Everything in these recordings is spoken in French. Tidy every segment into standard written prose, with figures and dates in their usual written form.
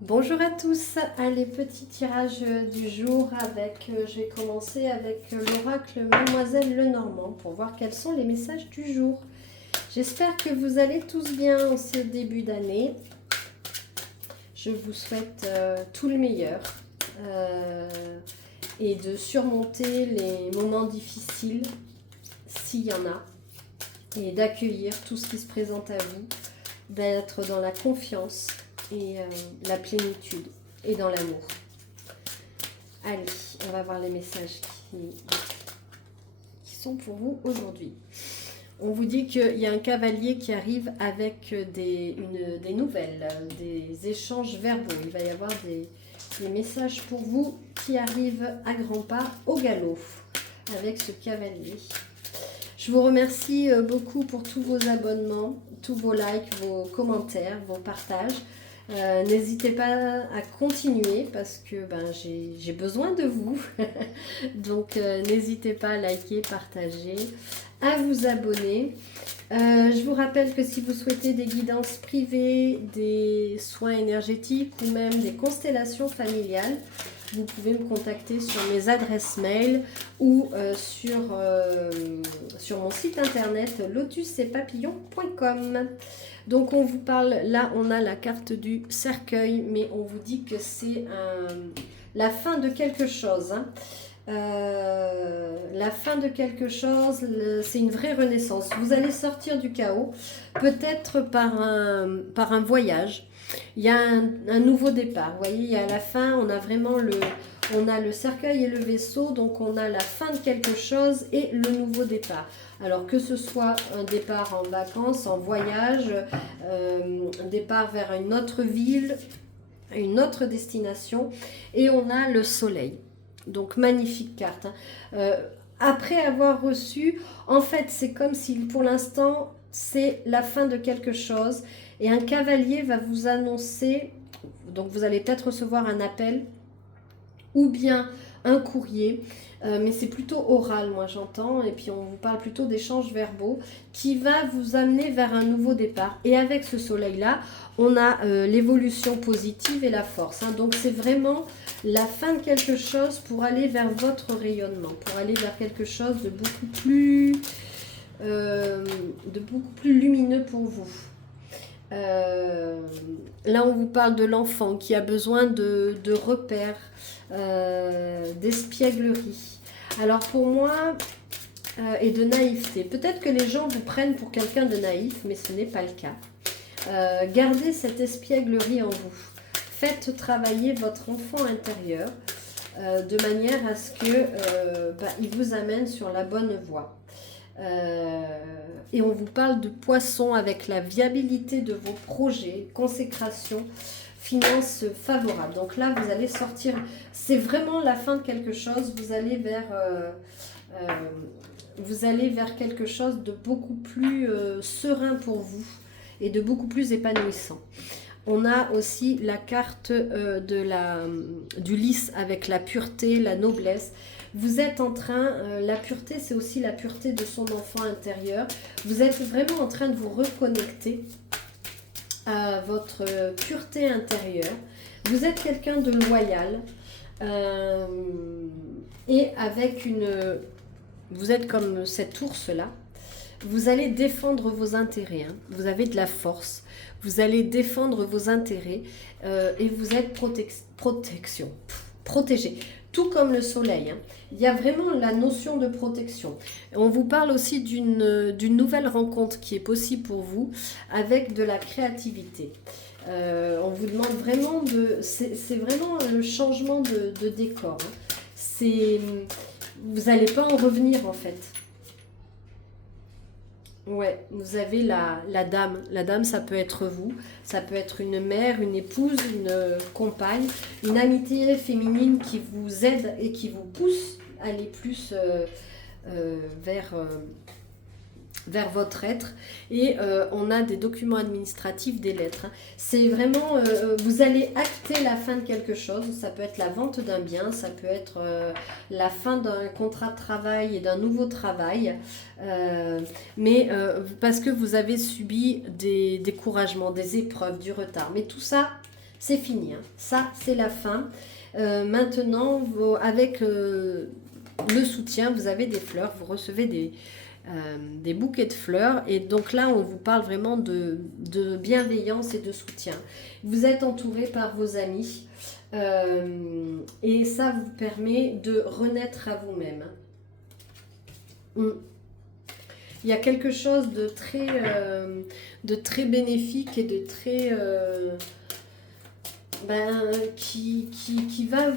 Bonjour à tous, allez, petit tirage du jour avec, je vais commencer avec l'oracle Mademoiselle Lenormand pour voir quels sont les messages du jour. J'espère que vous allez tous bien en ce début d'année. Je vous souhaite tout le meilleur et de surmonter les moments difficiles s'il y en a et d'accueillir tout ce qui se présente à vous, d'être dans la confiance et la plénitude et dans l'amour. Allez, on va voir les messages qui sont pour vous aujourd'hui. On vous dit qu'il y a un cavalier qui arrive avec des nouvelles, des échanges verbaux. Il va y avoir des messages pour vous qui arrivent à grands pas au galop avec ce cavalier. Je vous remercie beaucoup pour tous vos abonnements, tous vos likes, vos commentaires, vos partages. N'hésitez pas à continuer parce que j'ai besoin de vous. Donc n'hésitez pas à liker, partager, à vous abonner. Je vous rappelle que si vous souhaitez des guidances privées, des soins énergétiques ou même des constellations familiales, vous pouvez me contacter sur mes adresses mail ou sur mon site internet lotusetpapillons.com. Donc on vous parle, là on a la carte du cercueil, mais on vous dit que c'est la fin de quelque chose. La fin de quelque chose, c'est une vraie renaissance. Vous allez sortir du chaos, peut-être par un voyage. Il y a un nouveau départ. Vous voyez, à la fin, on a vraiment on a le cercueil et le vaisseau, donc on a la fin de quelque chose et le nouveau départ. Alors que ce soit un départ en vacances, en voyage, un départ vers une autre ville, une autre destination, et on a le soleil. Donc magnifique carte. Après avoir reçu, en fait c'est comme si pour l'instant c'est la fin de quelque chose et un cavalier va vous annoncer, donc vous allez peut-être recevoir un appel ou bien un courrier, mais c'est plutôt oral, moi j'entends, et puis on vous parle plutôt d'échanges verbaux qui va vous amener vers un nouveau départ. Et avec ce soleil-là, on a l'évolution positive et la force. Donc c'est vraiment la fin de quelque chose pour aller vers votre rayonnement, pour aller vers quelque chose de beaucoup plus lumineux pour vous. Là, on vous parle de l'enfant qui a besoin de repères, d'espièglerie. Alors pour moi, et de naïveté. Peut-être que les gens vous prennent pour quelqu'un de naïf, mais ce n'est pas le cas. Gardez cette espièglerie en vous. Faites travailler votre enfant intérieur de manière à ce que il vous amène sur la bonne voie. Et on vous parle de poisson avec la viabilité de vos projets, consécration, finances favorables. Donc là, vous allez sortir, c'est vraiment la fin de quelque chose, vous allez vers quelque chose de beaucoup plus serein pour vous et de beaucoup plus épanouissant. On a aussi la carte du lys avec la pureté, la noblesse. Vous êtes en train, la pureté c'est aussi la pureté de son enfant intérieur. Vous êtes vraiment en train de vous reconnecter à votre pureté intérieure. Vous êtes quelqu'un de loyal et vous êtes comme cet ours-là. Vous allez défendre vos intérêts, vous avez de la force, vous allez défendre vos intérêts et vous êtes protégé, tout comme le soleil. Il y a vraiment la notion de protection. On vous parle aussi d'une nouvelle rencontre qui est possible pour vous avec de la créativité. On vous demande vraiment c'est vraiment le changement de décor. Vous n'allez pas en revenir en fait. Ouais, vous avez la dame. La dame, ça peut être vous. Ça peut être une mère, une épouse, une compagne, une amitié féminine qui vous aide et qui vous pousse à aller plus vers votre être. Et on a des documents administratifs, des lettres. C'est vraiment, vous allez acter la fin de quelque chose. Ça peut être la vente d'un bien, ça peut être la fin d'un contrat de travail et d'un nouveau travail. Mais parce que vous avez subi des découragements, des épreuves, du retard. Mais tout ça, C'est fini, hein. Ça c'est la fin. Maintenant, avec le soutien, vous avez des fleurs, vous recevez des bouquets de fleurs. Et donc là, on vous parle vraiment de bienveillance et de soutien. Vous êtes entouré par vos amis et ça vous permet de renaître à vous-même. Il y a quelque chose de très bénéfique et de très... qui va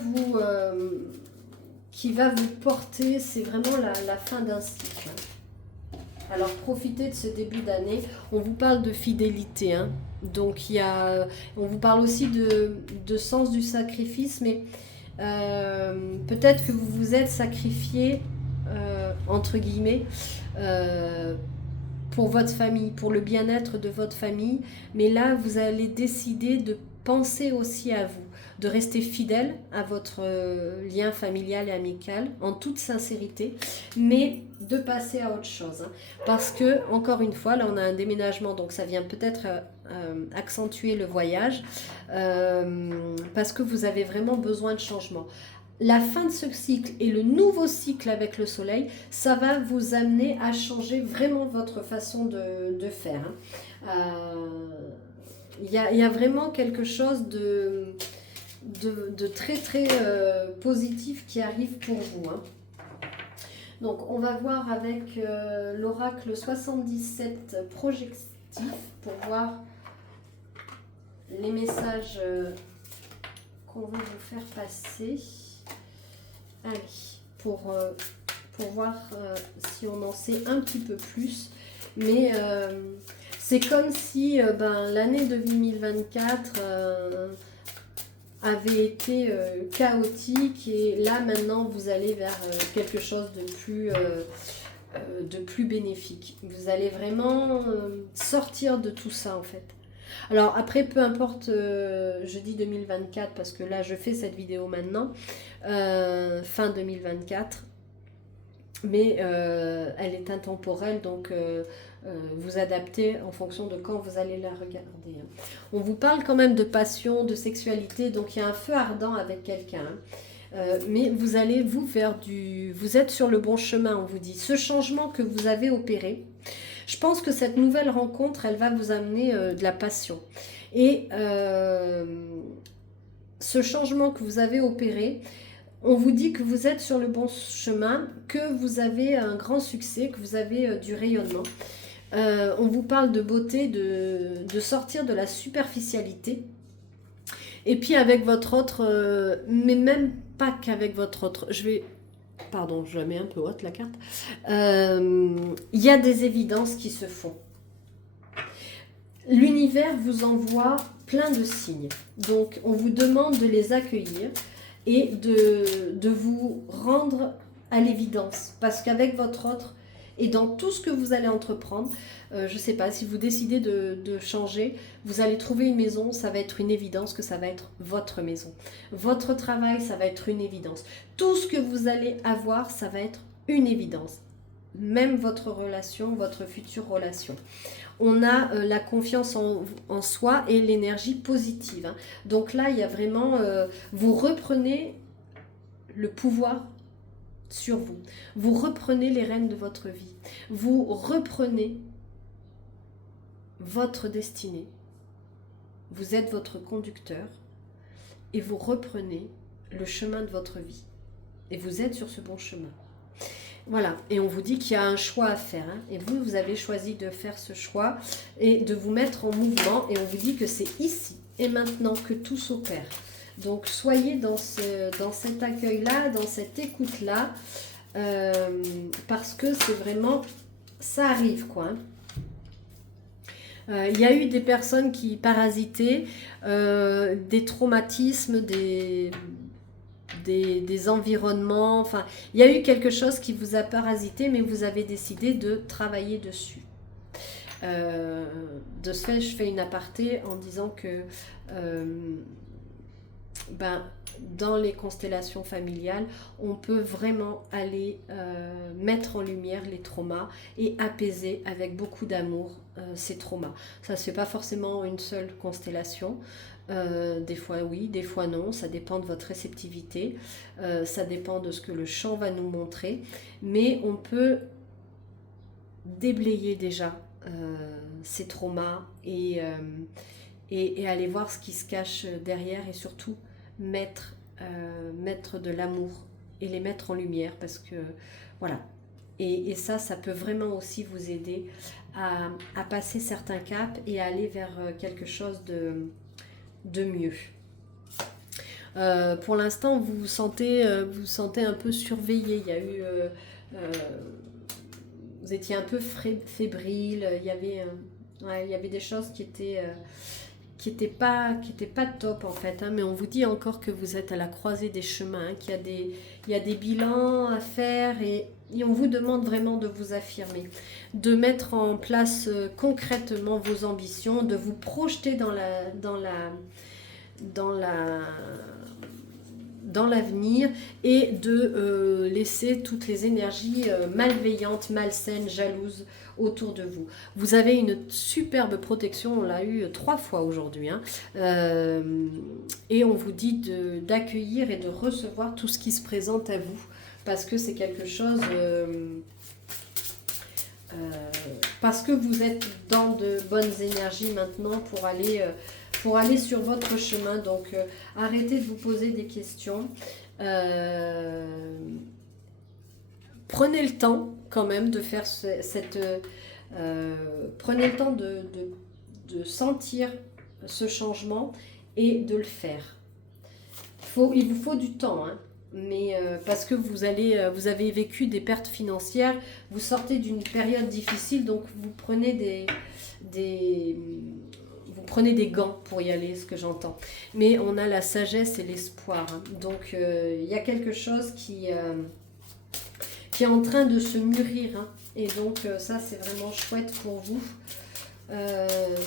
vous porter, c'est vraiment la fin d'un cycle. Alors profitez de ce début d'année. On vous parle de fidélité, hein. Donc on vous parle aussi de sens du sacrifice, mais peut-être que vous vous êtes sacrifié, entre guillemets, pour votre famille, pour le bien-être de votre famille. Mais là, vous allez décider de penser aussi à vous, de rester fidèle à votre lien familial et amical en toute sincérité, mais de passer à autre chose. Hein. Parce que, encore une fois, là on a un déménagement, donc ça vient peut-être accentuer le voyage, parce que vous avez vraiment besoin de changement. La fin de ce cycle et le nouveau cycle avec le soleil, ça va vous amener à changer vraiment votre façon de faire. Hein. Il y a vraiment quelque chose de très très positif qui arrive pour vous. Hein. Donc on va voir avec l'oracle 77 projectif pour voir les messages qu'on va vous faire passer. Allez, pour voir si on en sait un petit peu plus. Mais c'est comme si l'année 2024 avait été chaotique et là maintenant vous allez vers quelque chose de plus bénéfique. Vous allez vraiment sortir de tout ça en fait. Alors après, peu importe, je dis 2024 parce que là je fais cette vidéo maintenant, fin 2024, mais elle est intemporelle, donc vous adaptez en fonction de quand vous allez la regarder. Hein. On vous parle quand même de passion, de sexualité, donc il y a un feu ardent avec quelqu'un. Mais vous allez vous êtes sur le bon chemin, on vous dit. Ce changement que vous avez opéré, je pense que cette nouvelle rencontre, elle va vous amener de la passion. Et ce changement que vous avez opéré, on vous dit que vous êtes sur le bon chemin, que vous avez un grand succès, que vous avez du rayonnement. On vous parle de beauté, de sortir de la superficialité. Et puis avec votre autre, mais même pas qu'avec votre autre, pardon, je la mets un peu haute la carte, il y a des évidences qui se font. L'univers vous envoie plein de signes, donc on vous demande de les accueillir et de vous rendre à l'évidence, parce qu'avec votre autre, et dans tout ce que vous allez entreprendre, je ne sais pas, si vous décidez de changer, vous allez trouver une maison, ça va être une évidence que ça va être votre maison. Votre travail, ça va être une évidence. Tout ce que vous allez avoir, ça va être une évidence. Même votre relation, votre future relation. On a la confiance en soi et l'énergie positive. Hein. Donc là, il y a vraiment... vous reprenez le pouvoir sur vous. Vous reprenez les rênes de votre vie. Vous reprenez votre destinée. Vous êtes votre conducteur et vous reprenez le chemin de votre vie. Et vous êtes sur ce bon chemin. Voilà, et on vous dit qu'il y a un choix à faire. Hein. Et vous avez choisi de faire ce choix et de vous mettre en mouvement. Et on vous dit que c'est ici et maintenant que tout s'opère. Donc soyez dans cet accueil-là, dans cette écoute-là, parce que c'est vraiment, ça arrive quoi. Il y a eu des personnes qui parasitaient, des traumatismes, des environnements, enfin, il y a eu quelque chose qui vous a parasité, mais vous avez décidé de travailler dessus. De ce fait, je fais une aparté en disant que dans les constellations familiales, on peut vraiment aller mettre en lumière les traumas et apaiser avec beaucoup d'amour ces traumas. Ça ne se fait pas forcément une seule constellation. Des fois oui, des fois non, ça dépend de votre réceptivité, ça dépend de ce que le champ va nous montrer, mais on peut déblayer déjà ces traumas et aller voir ce qui se cache derrière et surtout mettre de l'amour et les mettre en lumière parce que voilà. Et ça peut vraiment aussi vous aider à passer certains caps et à aller vers quelque chose de mieux. Pour l'instant, vous vous sentez un peu surveillé. Il y a eu, vous étiez un peu fébrile. Il y avait des choses qui étaient pas top en fait. Hein, mais on vous dit encore que vous êtes à la croisée des chemins, hein, qu'il y a des bilans à faire et on vous demande vraiment de vous affirmer, de mettre en place concrètement vos ambitions, de vous projeter dans l'avenir et de laisser toutes les énergies malveillantes, malsaines, jalouses autour de vous. Vous avez une superbe protection, on l'a eu 3 fois aujourd'hui, hein, et on vous dit d'accueillir et de recevoir tout ce qui se présente à vous, parce que c'est quelque chose... parce que vous êtes dans de bonnes énergies maintenant pour aller sur votre chemin. Donc arrêtez de vous poser des questions. Prenez le temps quand même de faire prenez le temps de sentir ce changement et de le faire. Il vous faut du temps, hein. Mais parce que vous avez vécu des pertes financières, vous sortez d'une période difficile, donc vous prenez des gants pour y aller, ce que j'entends. Mais on a la sagesse et l'espoir, hein. Donc il y a quelque chose qui est en train de se mûrir, hein. Et donc ça c'est vraiment chouette pour vous,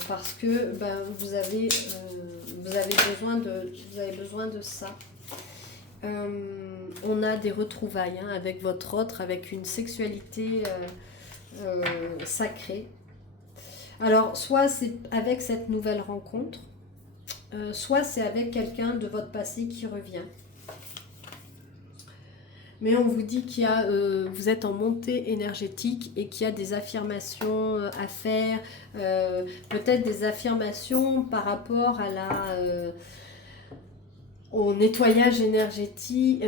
parce que vous avez besoin de ça. On a des retrouvailles, hein, avec votre autre, avec une sexualité sacrée. Alors, soit c'est avec cette nouvelle rencontre, soit c'est avec quelqu'un de votre passé qui revient. Mais on vous dit qu'il y a, vous êtes en montée énergétique et qu'il y a des affirmations à faire, peut-être des affirmations par rapport à au nettoyage énergétique,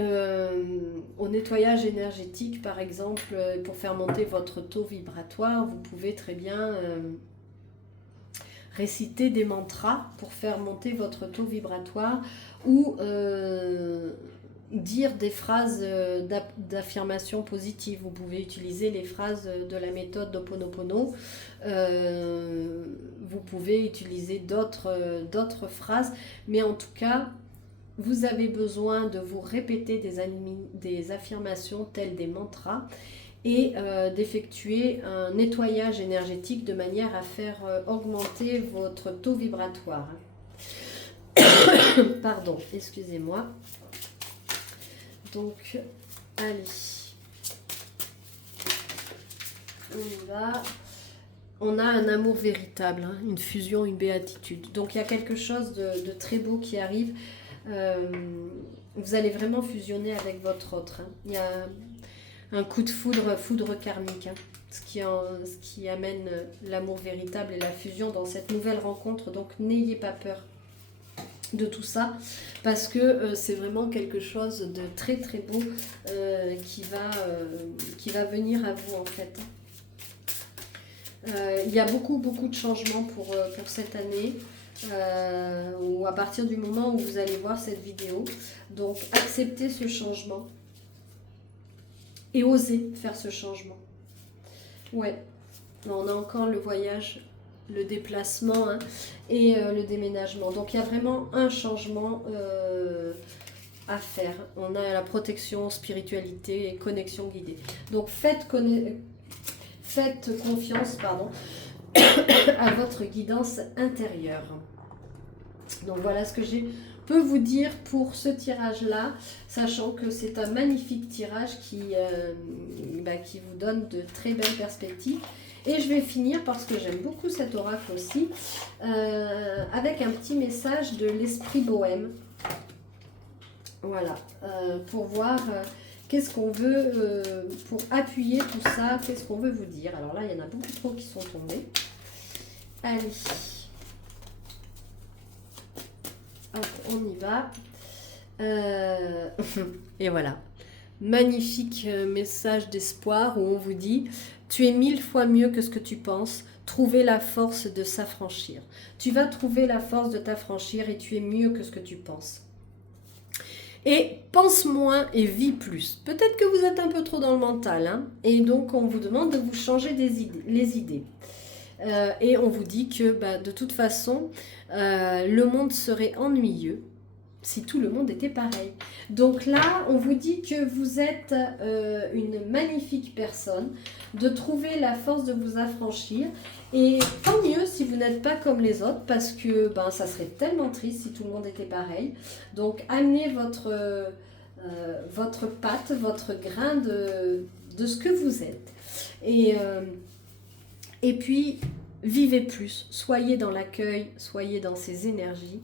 par exemple, pour faire monter votre taux vibratoire. Vous pouvez très bien réciter des mantras pour faire monter votre taux vibratoire, ou dire des phrases d'affirmation positive. Vous pouvez utiliser les phrases de la méthode d'Ho'oponopono. Vous pouvez utiliser d'autres phrases, mais en tout cas, vous avez besoin de vous répéter des affirmations telles des mantras et d'effectuer un nettoyage énergétique de manière à faire augmenter votre taux vibratoire. Pardon, excusez-moi. Donc, allez. On y va. On a un amour véritable, hein, une fusion, une béatitude. Donc, il y a quelque chose de très beau qui arrive. Vous allez vraiment fusionner avec votre autre, hein. Il y a un coup de foudre karmique, hein, ce qui amène l'amour véritable et la fusion dans cette nouvelle rencontre. Donc n'ayez pas peur de tout ça, parce que c'est vraiment quelque chose de très très beau qui va venir à vous en fait. Il y a beaucoup de changements pour cette année. Ou à partir du moment où vous allez voir cette vidéo. Donc acceptez ce changement et osez faire ce changement. Ouais, on a encore le voyage, le déplacement, hein, et le déménagement. Donc il y a vraiment un changement à faire. On a la protection, spiritualité et connexion guidée. Donc faites confiance, à votre guidance intérieure. Donc voilà ce que j'ai peux vous dire pour ce tirage-là, sachant que c'est un magnifique tirage qui vous donne de très belles perspectives. Et je vais finir, parce que j'aime beaucoup cet oracle aussi, avec un petit message de l'esprit bohème. Voilà, pour voir qu'est-ce qu'on veut, pour appuyer tout ça, qu'est-ce qu'on veut vous dire. Alors là, il y en a beaucoup trop qui sont tombés. Allez, hop, on y va. Et voilà, magnifique message d'espoir où on vous dit: tu es 1000 fois mieux que ce que tu penses, trouver la force de s'affranchir. Tu vas trouver la force de t'affranchir et tu es mieux que ce que tu penses. Et pense moins et vis plus. Peut-être que vous êtes un peu trop dans le mental, hein, et donc on vous demande de vous changer les idées. Et on vous dit que de toute façon, le monde serait ennuyeux si tout le monde était pareil. Donc là, on vous dit que vous êtes une magnifique personne, de trouver la force de vous affranchir. Et tant mieux si vous n'êtes pas comme les autres, parce que ça serait tellement triste si tout le monde était pareil. Donc amenez votre patte, votre grain de ce que vous êtes. Et puis, vivez plus, soyez dans l'accueil, soyez dans ces énergies.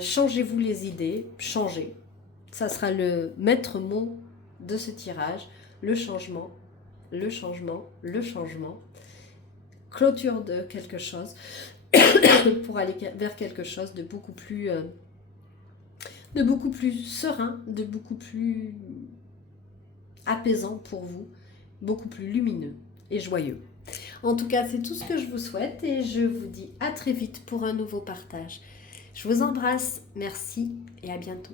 Changez-vous les idées, changez. Ça sera le maître mot de ce tirage, le changement, le changement, le changement. Clôture de quelque chose pour aller vers quelque chose de beaucoup plus serein, de beaucoup plus apaisant pour vous, beaucoup plus lumineux et joyeux. En tout cas, c'est tout ce que je vous souhaite et je vous dis à très vite pour un nouveau partage. Je vous embrasse, merci et à bientôt.